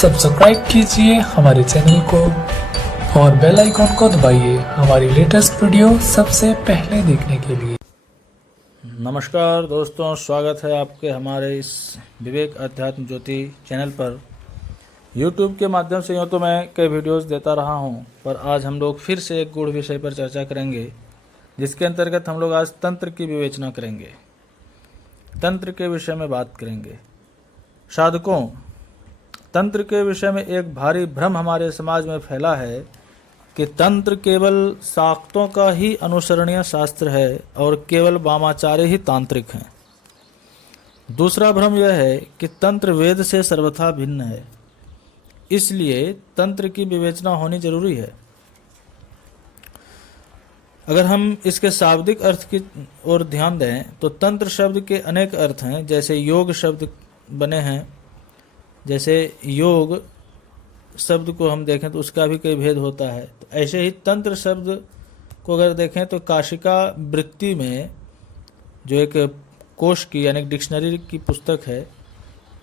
Subscribe कीजिए हमारे channel को और बेल आइकॉन को दबाइए हमारी लेटेस्ट वीडियो सबसे पहले देखने के लिए। नमस्कार दोस्तों, स्वागत है आपके हमारे इस विवेक अध्यात्म ज्योति चैनल पर। YouTube के माध्यम से यूँ तो मैं कई वीडियोस देता रहा हूँ, पर आज हम लोग फिर से एक गूढ़ विषय पर चर्चा करेंगे, जिसके अंतर्गत हम लोग आज तंत्र की विवेचना करेंगे, तंत्र के विषय में बात करेंगे। साधकों, तंत्र के विषय में एक भारी भ्रम हमारे समाज में फैला है कि तंत्र केवल शाक्तों का ही अनुसरणीय शास्त्र है और केवल वामाचार्य ही तांत्रिक हैं। दूसरा भ्रम यह है कि तंत्र वेद से सर्वथा भिन्न है, इसलिए तंत्र की विवेचना होनी जरूरी है। अगर हम इसके शाब्दिक अर्थ की ओर ध्यान दें तो तंत्र शब्द के अनेक अर्थ हैं। जैसे योग शब्द बने हैं, जैसे योग शब्द को हम देखें तो उसका भी कई भेद होता है। तो ऐसे ही तंत्र शब्द को अगर देखें तो काशिका वृत्ति में जो एक कोश की यानी डिक्शनरी की पुस्तक है,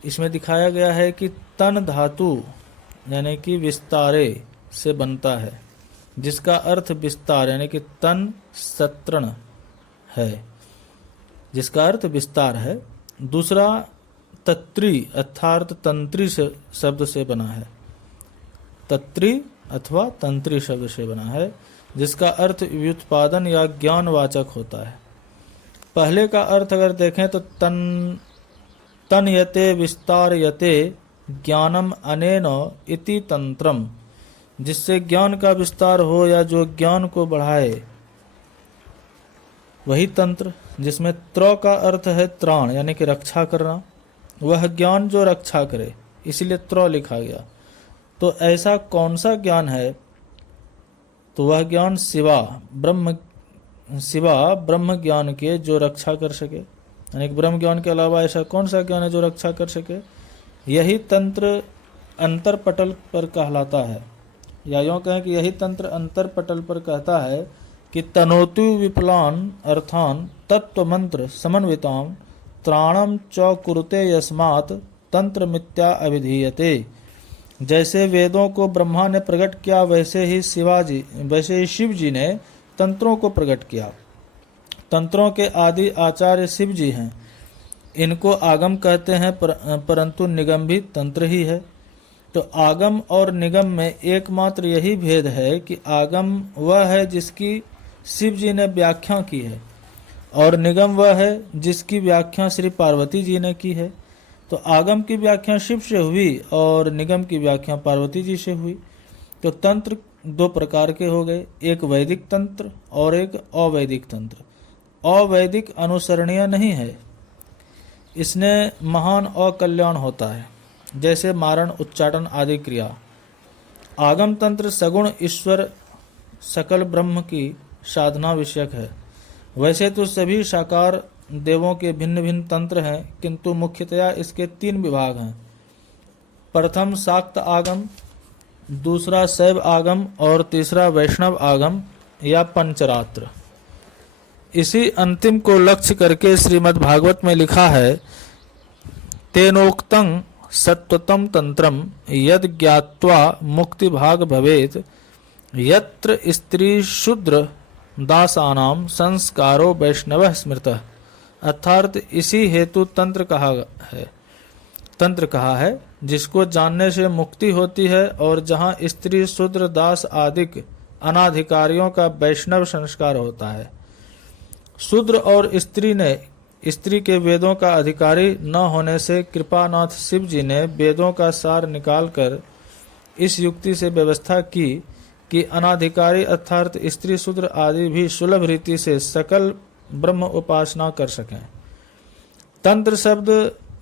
इसमें दिखाया गया है कि तन धातु यानी कि विस्तारे से बनता है, जिसका अर्थ विस्तार यानी कि तन सत्रण है, जिसका अर्थ विस्तार है। दूसरा तत्री अर्थात तंत्री शब्द से बना है, तत्री अथवा तंत्री शब्द से बना है, जिसका अर्थ व्युत्पादन या ज्ञानवाचक होता है। पहले का अर्थ अगर देखें तो तन यते विस्तार यते ज्ञानम अनेन इति तंत्रम, जिससे ज्ञान का विस्तार हो या जो ज्ञान को बढ़ाए, वही तंत्र। जिसमें त्र का अर्थ है त्राण यानी कि रक्षा करना, वह ज्ञान जो रक्षा करे, इसीलिए त्र लिखा गया। तो ऐसा कौन सा ज्ञान है? तो वह ज्ञान शिवा ब्रह्म ज्ञान के जो रक्षा कर सके, यानी कि ब्रह्म ज्ञान के अलावा ऐसा कौन सा ज्ञान है जो रक्षा कर सके? यही तंत्र अंतरपटल पर कहलाता है, या यूँ कहें कि यही तंत्र अंतरपटल पर कहता है कि तनोतु विप्लान अर्थान तत्व मंत्र समन्विताम त्राणम च कुरुते यस्मात् तंत्र मिथ्या अभिधीयते। जैसे वेदों को ब्रह्मा ने प्रकट किया, वैसे ही शिव जी ने तंत्रों को प्रकट किया। तंत्रों के आदि आचार्य शिव जी हैं। इनको आगम कहते हैं, परंतु निगम भी तंत्र ही है। तो आगम और निगम में एकमात्र यही भेद है कि आगम वह है जिसकी शिव जी ने व्याख्या की है, और निगम वह है जिसकी व्याख्या श्री पार्वती जी ने की है। तो आगम की व्याख्या शिव से हुई और निगम की व्याख्या पार्वती जी से हुई। तो तंत्र दो प्रकार के हो गए, एक वैदिक तंत्र और एक अवैदिक तंत्र। अवैदिक अनुसरणीय नहीं है, इसने महान अकल्याण होता है, जैसे मारण उच्चाटन आदि क्रिया। आगम तंत्र सगुण ईश्वर सकल ब्रह्म की साधना विषयक है। वैसे तो सभी साकार देवों के भिन्न भिन्न तंत्र हैं, किंतु मुख्यतया इसके तीन विभाग हैं। प्रथम शाक्त आगम, दूसरा शैव आगम और तीसरा वैष्णव आगम या पंचरात्र। इसी अंतिम को लक्ष्य करके श्रीमद् भागवत में लिखा है, तेनोक्तं सत्वतम तंत्रम यद ज्ञात्वा मुक्ति भाग भवेत यत्र स्त्री शूद्र दासानाम संस्कारो वैष्णव स्मृतः। अर्थात इसी हेतु तंत्र कहा है जिसको जानने से मुक्ति होती है, और जहाँ स्त्री शूद्र दास आदि अनाधिकारियों का वैष्णव संस्कार होता है। शूद्र और स्त्री के वेदों का अधिकारी न होने से कृपानाथ शिव जी ने वेदों का सार निकालकर इस युक्ति से व्यवस्था की कि अनाधिकारी अर्थात स्त्री शूद्र आदि भी सुलभ रीति से सकल ब्रह्म उपासना कर सकें। तंत्र शब्द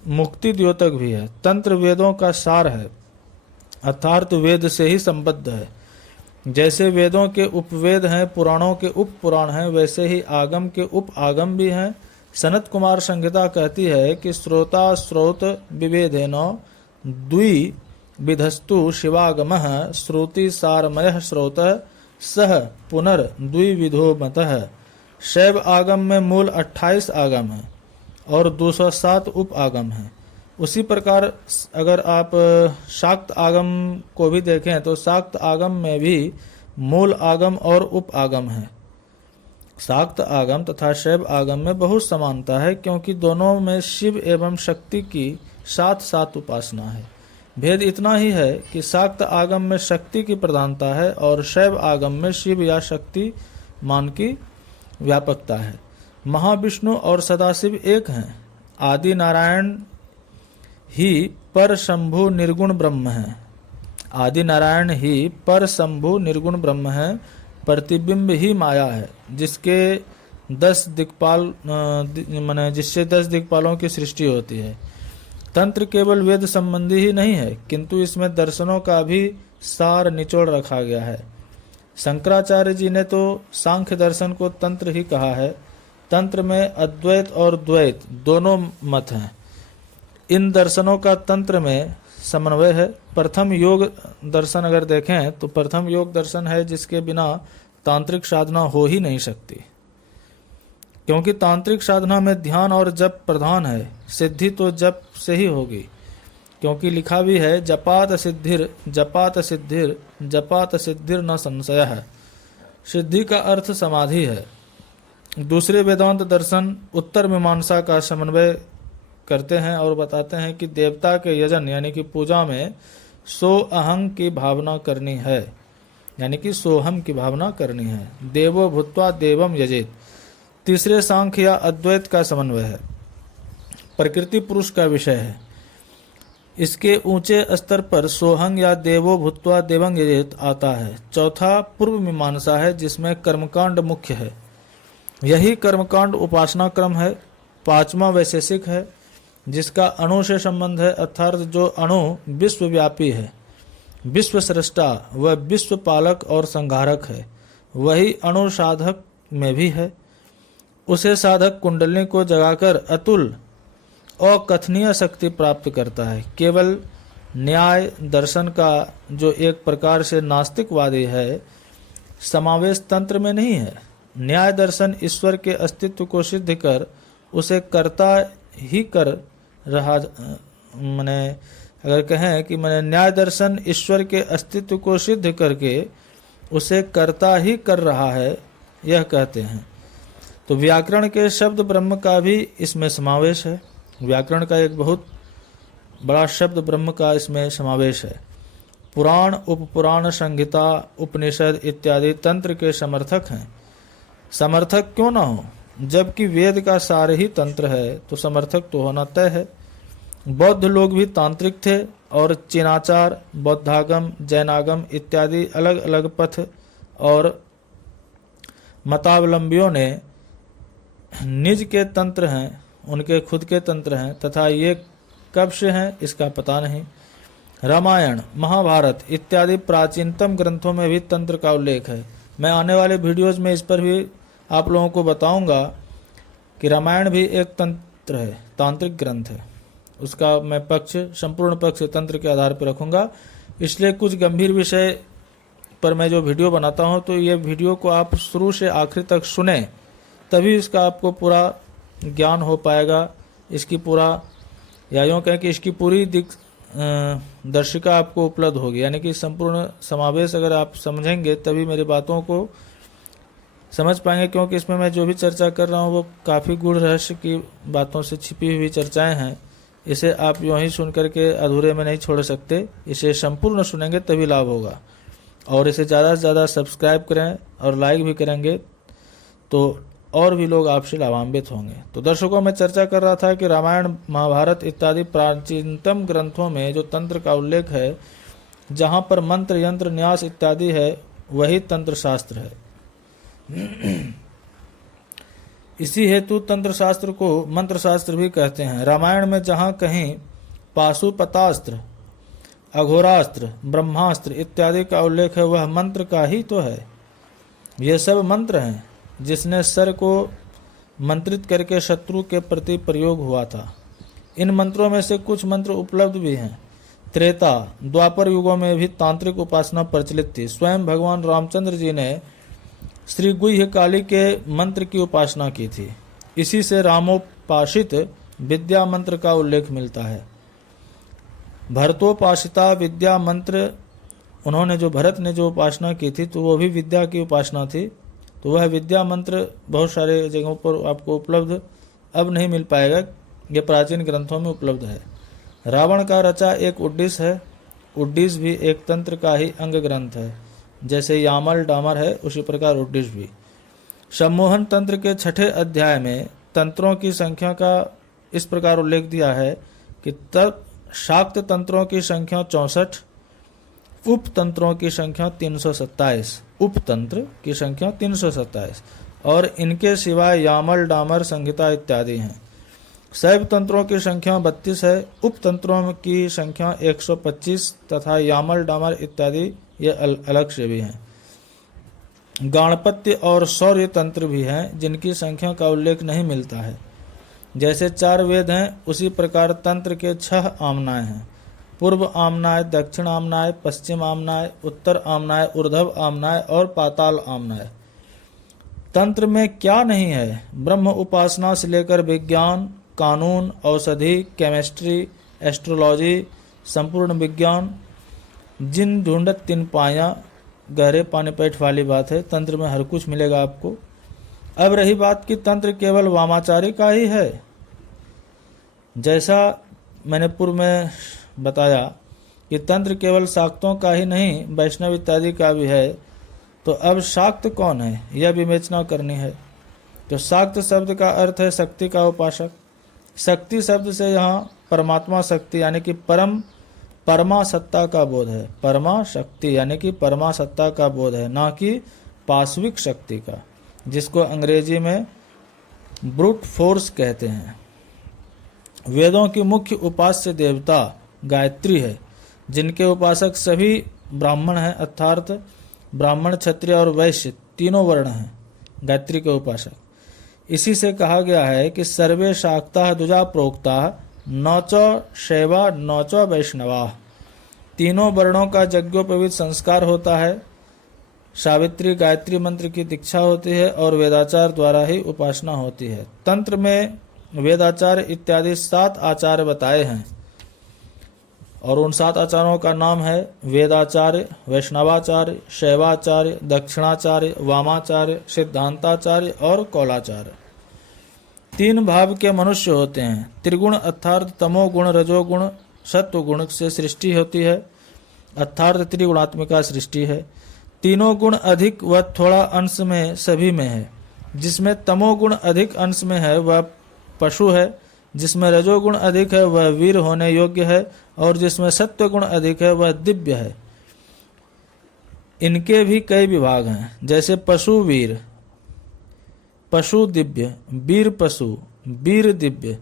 मुक्ति द्योतक भी है। तंत्र वेदों का सार है, अर्थात वेद से ही संबद्ध है। जैसे वेदों के उपवेद हैं, पुराणों के उप पुराण हैं, वैसे ही आगम के उप आगम भी हैं। सनत कुमार संहिता कहती है कि श्रोता श्रोत विभेदेन द्वि विधस्तु शिवागमः श्रुति सारमयः श्रोतः सह पुनर्द्विविधो मतः। शैव आगम में मूल 28 आगम है और 207 उप आगम है। उसी प्रकार अगर आप शाक्त आगम को भी देखें तो शाक्त आगम में भी मूल आगम और उप आगम है। शाक्त आगम तथा शैव आगम में बहुत समानता है, क्योंकि दोनों में शिव एवं शक्ति की साथ साथ उपासना है। भेद इतना ही है कि शाक्त आगम में शक्ति की प्रधानता है और शैव आगम में शिव या शक्ति मान की व्यापकता है। महाविष्णु और सदाशिव एक हैं। आदि नारायण ही पर शंभु निर्गुण ब्रह्म है। आदि नारायण ही पर शंभु निर्गुण ब्रह्म है। प्रतिबिंब ही माया है, जिसके 10 दिक्पाल माने जिससे 10 दिक्पालों की सृष्टि होती है। तंत्र केवल वेद संबंधी ही नहीं है, किंतु इसमें दर्शनों का भी सार निचोड़ रखा गया है। शंकराचार्य जी ने तो सांख्य दर्शन को तंत्र ही कहा है। तंत्र में अद्वैत और द्वैत दोनों मत हैं। इन दर्शनों का तंत्र में समन्वय है। प्रथम योग दर्शन अगर देखें तो प्रथम योग दर्शन है जिसके बिना तांत्रिक साधना हो ही नहीं सकती, क्योंकि तांत्रिक साधना में ध्यान और जप प्रधान है। सिद्धि तो जप से ही होगी, क्योंकि लिखा भी है जपात सिद्धिर जपात सिद्धिर जपात सिद्धिर न संशय है। सिद्धि का अर्थ समाधि है। दूसरे वेदांत दर्शन उत्तर मीमांसा का समन्वय करते हैं और बताते हैं कि देवता के यजन यानी कि पूजा में सो अहं की भावना करनी है, यानी कि सोहम की भावना करनी है। देवो भूत्वा देवम यजेत। तीसरे सांख्य या अद्वैत का समन्वय है। प्रकृति पुरुष का विषय है। इसके ऊंचे स्तर पर सोहंग या देवो भूत्वा देवं यजेत आता है। चौथा पूर्व मीमांसा है, जिसमें कर्मकांड मुख्य है। यही कर्मकांड उपासना क्रम है। पांचवा वैशेषिक है, जिसका अणु से संबंध है, अर्थात जो अणु विश्वव्यापी है, विश्व सृष्टा व विश्व पालक और संहारक है, वही अणु साधक में भी है। उसे साधक कुंडलिनी को जगाकर अतुल अकथनीय शक्ति प्राप्त करता है। केवल न्याय दर्शन का, जो एक प्रकार से नास्तिकवादी है, समावेश तंत्र में नहीं है। न्याय दर्शन ईश्वर के अस्तित्व को सिद्ध कर उसे कर्ता ही कर रहा, माने अगर कहें कि मैंने न्याय दर्शन ईश्वर के अस्तित्व को सिद्ध करके उसे कर्ता ही कर रहा है, यह कहते हैं। तो व्याकरण के शब्द ब्रह्म का भी इसमें समावेश है। व्याकरण का एक बहुत बड़ा शब्द ब्रह्म का इसमें समावेश है। पुराण, उपपुराण, संहिता, उपनिषद इत्यादि तंत्र के समर्थक हैं। समर्थक क्यों ना हो, जबकि वेद का सार ही तंत्र है, तो समर्थक तो होना तय है। बौद्ध लोग भी तांत्रिक थे और चीनाचार, बौद्धागम, जैनागम इत्यादि अलग अलग पथ और मतावलंबियों ने निज के तंत्र हैं, उनके खुद के तंत्र हैं, तथा ये कब से हैं इसका पता नहीं। रामायण, महाभारत इत्यादि प्राचीनतम ग्रंथों में भी तंत्र का उल्लेख है। मैं आने वाले वीडियोज में इस पर भी आप लोगों को बताऊंगा कि रामायण भी एक तंत्र है, तांत्रिक ग्रंथ है। उसका मैं पक्ष, संपूर्ण पक्ष तंत्र के आधार पर रखूंगा। इसलिए कुछ गंभीर विषय पर मैं जो वीडियो बनाता हूं, तो ये वीडियो को आप शुरू से आखिर तक सुने, तभी इसका आपको पूरा ज्ञान हो पाएगा। इसकी पूरा, या यूँ कहें कि इसकी पूरी दर्शिका आपको उपलब्ध होगी, यानी कि संपूर्ण समावेश अगर आप समझेंगे तभी मेरी बातों को समझ पाएंगे। क्योंकि इसमें मैं जो भी चर्चा कर रहा हूँ वो काफ़ी गूढ़ रहस्य की बातों से छिपी हुई चर्चाएं हैं। इसे आप यूँ ही सुन करके अधूरे में नहीं छोड़ सकते, इसे संपूर्ण सुनेंगे तभी लाभ होगा। और इसे ज़्यादा से ज़्यादा सब्सक्राइब करें और लाइक भी करेंगे तो और भी लोग आपसे लाभान्वित होंगे। तो दर्शकों, मैं चर्चा कर रहा था कि रामायण, महाभारत इत्यादि प्राचीनतम ग्रंथों में जो तंत्र का उल्लेख है, जहाँ पर मंत्र, यंत्र, न्यास इत्यादि है, वही तंत्र शास्त्र है। इसी हेतु तंत्र शास्त्र को मंत्र शास्त्र भी कहते हैं। रामायण में जहाँ कहीं पाशुपतास्त्र, अघोरास्त्र, ब्रह्मास्त्र इत्यादि का उल्लेख है, वह मंत्र का ही तो है। ये सब मंत्र हैं जिसने सर को मंत्रित करके शत्रु के प्रति प्रयोग हुआ था। इन मंत्रों में से कुछ मंत्र उपलब्ध भी हैं। त्रेता, द्वापर युगों में भी तांत्रिक उपासना प्रचलित थी। स्वयं भगवान रामचंद्र जी ने श्री गुह्य काली के मंत्र की उपासना की थी। इसी से रामोपासित विद्या मंत्र का उल्लेख मिलता है। भरतोपासिता विद्या मंत्र, उन्होंने जो भरत ने जो उपासना की थी तो वो भी विद्या की उपासना थी। तो वह विद्या मंत्र बहुत सारे जगहों पर आपको उपलब्ध अब नहीं मिल पाएगा, ये प्राचीन ग्रंथों में उपलब्ध है। रावण का रचा एक उड्डीस है। उड्डीस भी एक तंत्र का ही अंग ग्रंथ है। जैसे यामल डामर है उसी प्रकार उड्डीस भी। सम्मोहन तंत्र के 6ठे अध्याय में तंत्रों की संख्या का इस प्रकार उल्लेख दिया है कि तब शाक्त तंत्रों की संख्या 64, उपतंत्रों की संख्या 327, उपतंत्र की संख्या 327 और इनके सिवाय यामल डामर संहिता इत्यादि हैं। शैव तंत्रों की संख्या 32 है, उपतंत्रों की संख्या 125 तथा यामल डामर इत्यादि ये अलग से भी हैं। गाणपत्य और शौर्य तंत्र भी हैं जिनकी संख्या का उल्लेख नहीं मिलता है। जैसे 4 वेद हैं उसी प्रकार तंत्र के 6 आमनाय हैं। पूर्व आमनाय, दक्षिण आमनाय, पश्चिम आमनाय, उत्तर आमनाय, ऊर्ध्व आमनाय और पाताल आमनाय। तंत्र में क्या नहीं है? ब्रह्म उपासना से लेकर विज्ञान, कानून, औषधि, केमिस्ट्री, एस्ट्रोलॉजी, संपूर्ण विज्ञान, जिन ढूंढत तिन पाया, गहरे पानी पैठ वाली बात है। तंत्र में हर कुछ मिलेगा आपको। अब रही बात कि तंत्र केवल वामाचारी का ही है। जैसा मैंने पूर्व में बताया कि तंत्र केवल शाक्तों का ही नहीं वैष्णव इत्यादि का भी है। तो अब शाक्त कौन है यह विवेचना करनी है। तो शाक्त शब्द का अर्थ है शक्ति का उपासक। शक्ति शब्द से यहाँ परमात्मा शक्ति यानी कि परमा सत्ता का बोध है। परमा शक्ति यानी कि परमा सत्ता का बोध है, ना कि पाश्विक शक्ति का, जिसको अंग्रेजी में ब्रूट फोर्स कहते हैं। वेदों की मुख्य उपास्य देवता गायत्री है, जिनके उपासक सभी ब्राह्मण हैं, अर्थात ब्राह्मण, क्षत्रिय और वैश्य तीनों वर्ण हैं गायत्री के उपासक। इसी से कहा गया है कि सर्वे शाक्ता द्विजा प्रोक्ता नौच शैवा नौच वैष्णवा। तीनों वर्णों का यज्ञोपवीत संस्कार होता है। सावित्री गायत्री मंत्र की दीक्षा होती है और वेदाचार द्वारा ही उपासना होती है। तंत्र में वेदाचार इत्यादि 7 आचार्य बताए हैं और उन 7 आचार्यों का नाम है वेदाचार्य, वैष्णवाचार्य, शैवाचार्य, दक्षिणाचार्य, वामाचार्य, सिद्धांताचार्य और कौलाचार्य। 3 भाव के मनुष्य होते हैं। त्रिगुण अर्थात तमोगुण, रजोगुण, सत्वगुण से सृष्टि होती है, अर्थात त्रिगुणात्मिका सृष्टि है। तीनों गुण अधिक व थोड़ा अंश में सभी में है। जिसमें तमोगुण अधिक अंश में है वह पशु है, जिसमें रजोगुण अधिक है वह वीर होने योग्य है और जिसमें सत्वगुण अधिक है वह दिव्य है। इनके भी कई विभाग हैं, जैसे पशु वीर, पशु दिव्य, वीर पशु, वीर दिव्य,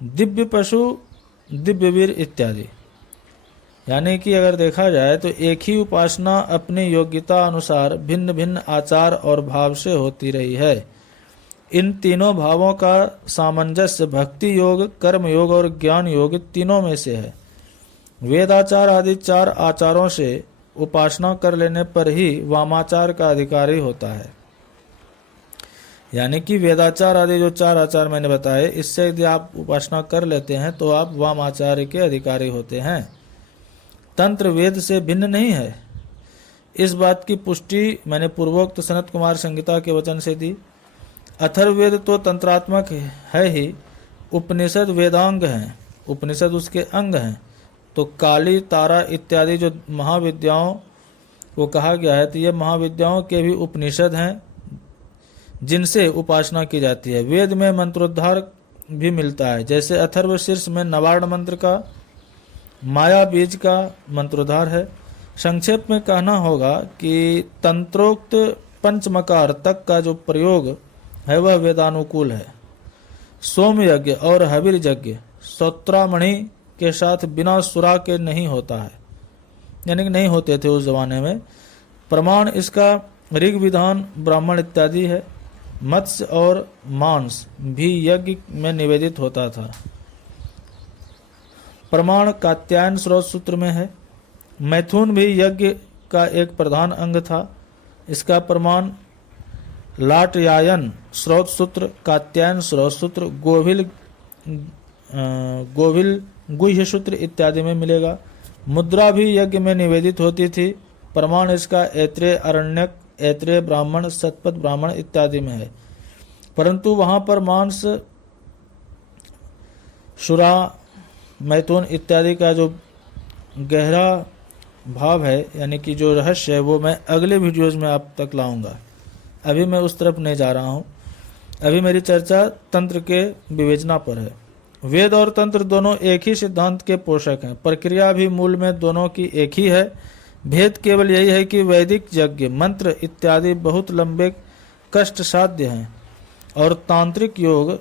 दिव्य पशु, दिव्य वीर इत्यादि। यानी कि अगर देखा जाए तो एक ही उपासना अपनी योग्यता अनुसार भिन्न भिन्न आचार और भाव से होती रही है। इन तीनों भावों का सामंजस्य भक्ति योग, कर्म योग और ज्ञान योग तीनों में से है। वेदाचार आदि 4 आचारों से उपासना कर लेने पर ही वामाचार का अधिकारी होता है। यानी कि वेदाचार आदि जो 4 आचार मैंने बताए, इससे यदि आप उपासना कर लेते हैं तो आप वामाचार्य के अधिकारी होते हैं। तंत्र वेद से भिन्न नहीं है। इस बात की पुष्टि मैंने पूर्वोक्त सनत कुमार संहिता के वचन से दी। अथर्ववेद तो तंत्रात्मक है ही, उपनिषद वेदांग हैं, उपनिषद उसके अंग हैं। तो काली, तारा इत्यादि जो महाविद्याओं को कहा गया है, तो ये महाविद्याओं के भी उपनिषद हैं जिनसे उपासना की जाती है। वेद में मंत्रोद्धार भी मिलता है, जैसे अथर्व शीर्ष में नवार्ण मंत्र का, माया बीज का मंत्रोद्धार है। संक्षेप में कहना होगा कि तंत्रोक्त पंचमकार तक का जो प्रयोग है वह वेदानुकूल है। सोम यज्ञ और हविर यज्ञ सौत्रामणि के साथ बिना सुरा के नहीं होता है, यानी कि नहीं होते थे उस जमाने में। प्रमाण इसका ऋग विधान, ब्राह्मण इत्यादि है। मत्स्य और मांस भी यज्ञ में निवेदित होता था। प्रमाण कात्यायन स्रोत सूत्र में है। मैथुन भी यज्ञ का एक प्रधान अंग था। इसका प्रमाण लाटयायन स्रोत सूत्र, कात्यायन स्रोत सूत्र, गोभिल गुह्य सूत्र इत्यादि में मिलेगा। मुद्रा भी यज्ञ में निवेदित होती थी। प्रमाण इसका ऐत्रेय अरण्यक, ऐत्रेय ब्राह्मण, शतपथ ब्राह्मण इत्यादि में है। परंतु वहां पर मांस, शुरा, मैथुन इत्यादि का जो गहरा भाव है, यानी कि जो रहस्य है, वो मैं अगले वीडियोज में आप तक लाऊंगा। अभी मैं उस तरफ नहीं जा रहा हूँ। अभी मेरी चर्चा तंत्र के विवेचना पर है। वेद और तंत्र दोनों एक ही सिद्धांत के पोषक हैं। प्रक्रिया भी मूल में दोनों की एक ही है। भेद केवल यही है कि वैदिक यज्ञ, मंत्र इत्यादि बहुत लंबे कष्ट साध्य हैं और तांत्रिक योग,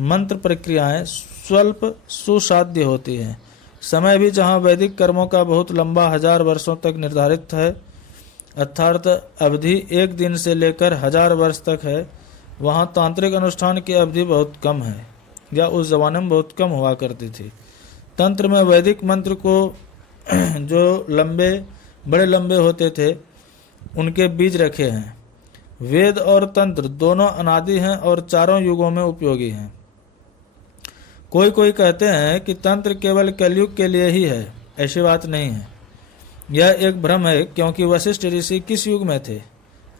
मंत्र प्रक्रियाएं स्वल्प सुसाध्य होती हैं। समय भी जहाँ वैदिक कर्मों का बहुत लंबा 1000 वर्षों तक निर्धारित है, अर्थात अवधि 1 दिन से लेकर 1000 वर्ष तक है, वहाँ तांत्रिक अनुष्ठान की अवधि बहुत कम है, या उस जमाने में बहुत कम हुआ करती थी। तंत्र में वैदिक मंत्र को जो बड़े लंबे होते थे, उनके बीज रखे हैं। वेद और तंत्र दोनों अनादि हैं और चारों युगों में उपयोगी हैं। कोई कहते हैं कि तंत्र केवल कलयुग के लिए ही है। ऐसी बात नहीं है। यह एक भ्रम है, क्योंकि वशिष्ठ ऋषि किस युग में थे?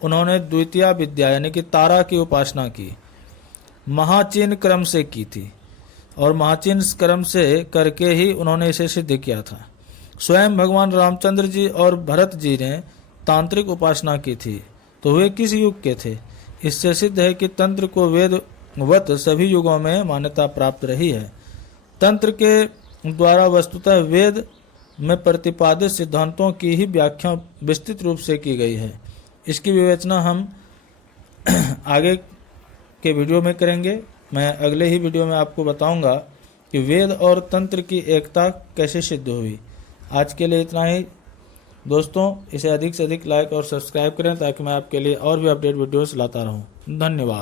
उन्होंने द्वितीया विद्या यानी कि तारा की उपासना की, महाचीन क्रम से की थी, और महाचीन क्रम से करके ही उन्होंने इसे सिद्ध किया था। स्वयं भगवान रामचंद्र जी और भरत जी ने तांत्रिक उपासना की थी, तो वे किस युग के थे? इससे सिद्ध है कि तंत्र को वेदवत सभी युगों में मान्यता प्राप्त रही है। तंत्र के द्वारा वस्तुतः वेद में प्रतिपादित सिद्धांतों की ही व्याख्या विस्तृत रूप से की गई है। इसकी विवेचना हम आगे के वीडियो में करेंगे। मैं अगले ही वीडियो में आपको बताऊंगा कि वेद और तंत्र की एकता कैसे सिद्ध हुई। आज के लिए इतना ही दोस्तों। इसे अधिक से अधिक लाइक और सब्सक्राइब करें, ताकि मैं आपके लिए और भी अपडेट वीडियोस लाता रहूं। धन्यवाद।